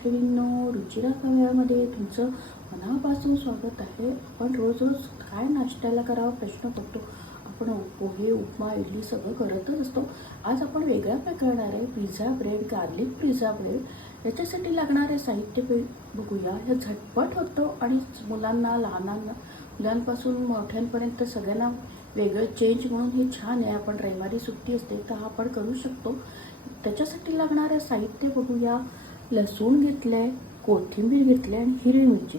मैत्रिणींनो रुचिरा काव्यामध्ये तुमचं मनापासून स्वागत आहे. आपण रोज रोज काय नाश्त्याला करावा प्रश्न पडतो आपण पोहे उपमा इडली सगळं करतच असतो. आज आपण वेगळा काय करणार आहे pizza bread garlic pizza bread याच्यासाठी लागणारे साहित्य पे बघूया. हे झटपट होतं आणि मुलांना लहानांना मुलांपासून मोठ्यांपर्यंत सगळ्यांना वेगळं चेंज म्हणून हे छान आहे. आपण रविवारी सुट्टी असते तर हा आपण करू शकतो. त्याच्यासाठी लागणारं साहित्य बघूया. लसूण घेतलं आहे कोथिंबीर घेतली आहे आणि हिरवी मिरची.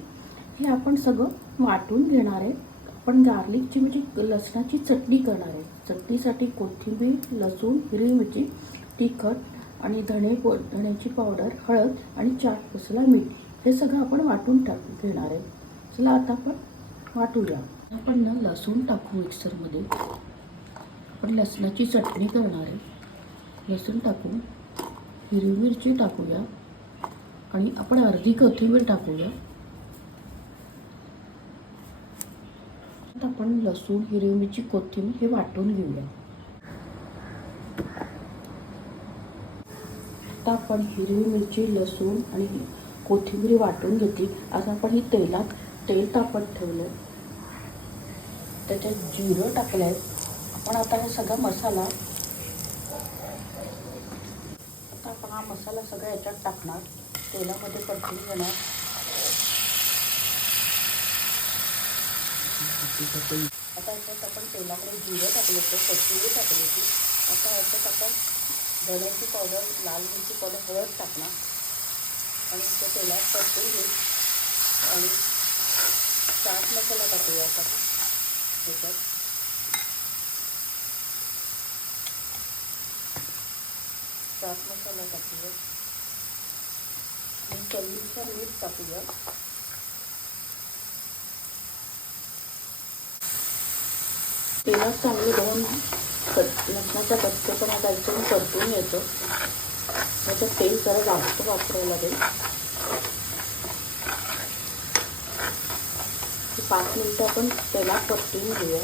हे आपण सगळं वाटून घेणार आहे. आपण गार्लिकची म्हणजे लसणाची चटणी करणार आहे. चटणीसाठी कोथिंबीर लसूण हिरवी मिरची तिखट आणि धणे पो धण्याची पावडर हळद आणि चाट मसाला मीठ हे सगळं आपण वाटून टाक घेणार आहे. चला आता आपण वाटूया. आपण ना लसूण टाकू मिक्सरमध्ये. आपण लसणाची चटणी करणार आहे. लसूण टाकू हिरवी मिरची टाकूया. आणि आपण अर्धी कोथिंबीर टाकूया. आता आपण लसूण हिरवी मिरची कोथिंबीर हे वाटून घेऊया. आता आपण हिरवी मिरची लसूण आणि कोथिंबीर वाटून घेतली. आता आपण ही तेलात तेल तापत ठेवलं त्याच्यात जिरं टाकलं आहे आपण आता हा सगळा मसाला आता आपण हा मसाला सगळा याच्यात टाकणार. तेलामध्ये परतून घेणार. आता याच्यात आपण तेलामध्ये जिरं टाकलं होतं कचुरी टाकली होती. आता याच्यात आपण धण्याची पावडर लाल मिरची पावडर हळद टाकणार. आणि ते तेलात परतून घेऊ. आणि चाट मसाला टाकूया आता त्याच्यात चाट मसाला टाकूया. आणि चवीनुसार मीठ टाकूया. तेलात चांगले दोन लसणाच्या कच्चेपणा जायचं परतून येतं. त्याच्यात तेल जरा जास्त वापरावं लागेल. पाच मिनटं आपण तेलात परतून घेऊया.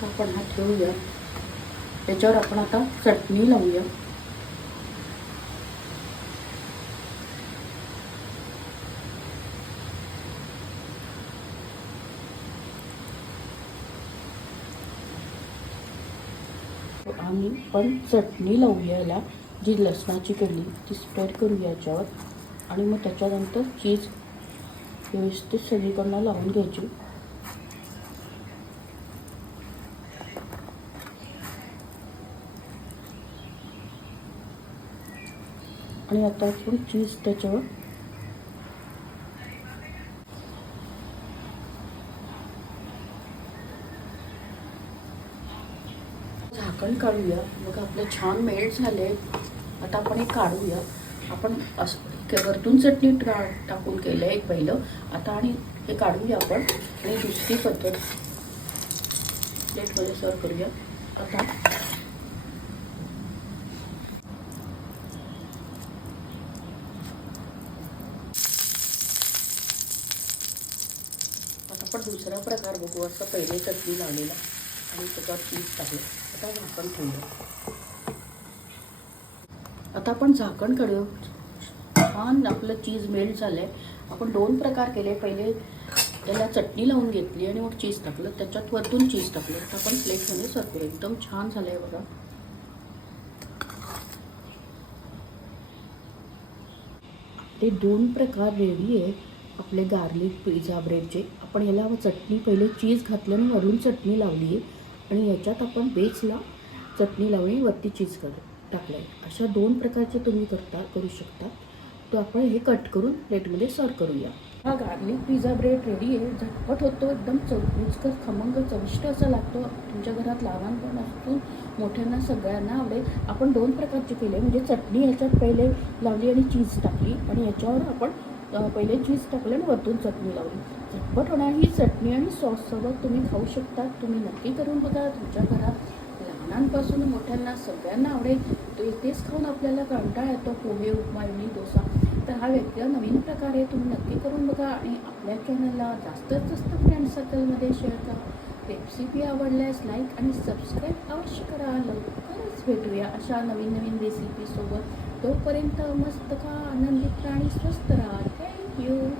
तूप आपण हा ठेवूया. त्याच्यावर आपण आता चटणी लावूया. आम्ही पण चटणी लावूया याला जी लसणाची केली ती स्प्रेड करूया याच्यावर. आणि मग त्याच्यानंतर चीज व्यवस्थित सगळीकडनं लावून घ्यायची. आणि आता आपण चीज त्याच्यावर. झाकण काढूया. मग आपले छान मेल्ट झाले आता आपण हे काढूया. आपण असं वरतून चटणी टा टाकून केलं एक पहिलं. आता आणि हे काढूया आपण. आणि दुसरी पद्धत. प्लेटमध्ये सर्व करूया. आता आता आपण दुसरा प्रकार बघू. असं पहिले चटणी लावलेला आणि त्याच्यावर पीठ टाकलं. आता झाकण ठेवलं आता आपण झाकण काढू छान आपलं चीज मेल्ट झालं आहे आपण दोन प्रकार केले. पहिले त्याला चटणी लावून घेतली आणि मग चीज टाकलं. त्याच्यात वरतून चीज टाकलं. आता आपण प्लेटमध्ये सर्व एकदम छान झालं आहे बघा. ते दोन प्रकार रेडी आहे आपले गार्लिक पिझ्झा ब्रेडचे आपण याला चटणी पहिले चीज घातलं आणि वरून चटणी लावली आहे आणि याच्यात आपण बेसला चटणी लावली वरती चीज कर टाकलं आहे अशा दोन प्रकारचे तुम्ही करता करू शकता. तर आपण हे कट करून प्लेटमध्ये सर्व करूया. हा गार्लिक पिझ्झा ब्रेड रेडी आहे. झटपट होतो एकदम चविष्ट खमंग चविष्ट असा लागतो. तुमच्या घरात लावान पण असून मोठ्यांना सगळ्यांना आवडेल. आपण दोन प्रकारचे केले म्हणजे चटणी याच्यात पहिले लावली आणि चीज टाकली. आणि याच्यावर आपण पहिले चीज टाकलं आणि वरतून चटणी लावली. झटपट होणार ही चटणी आणि सॉससोबत तुम्ही खाऊ शकता. तुम्ही नक्की करून बघा तुमच्या घरात. लहानांपासून मोठ्यांना सगळ्यांना आवडेल. तो तेच खाऊन आपल्याला कंटाळा येतो. पोहे उपमा इडली डोसा. तर हा व्यक्ती नवीन प्रकार आहे तुम्ही नक्की करून बघा आणि आपल्या चॅनलला जास्तीत जास्त फ्रेंड सर्कलमध्ये शेअर करा. रेसिपी आवडल्यास लाईक आणि सबस्क्राईब अवश्य करा. लवकरच भेटूया अशा नवीन नवीन रेसिपीसोबत तोपर्यंत मस्त खा आनंदित राहा आणि स्वस्त राहा. You.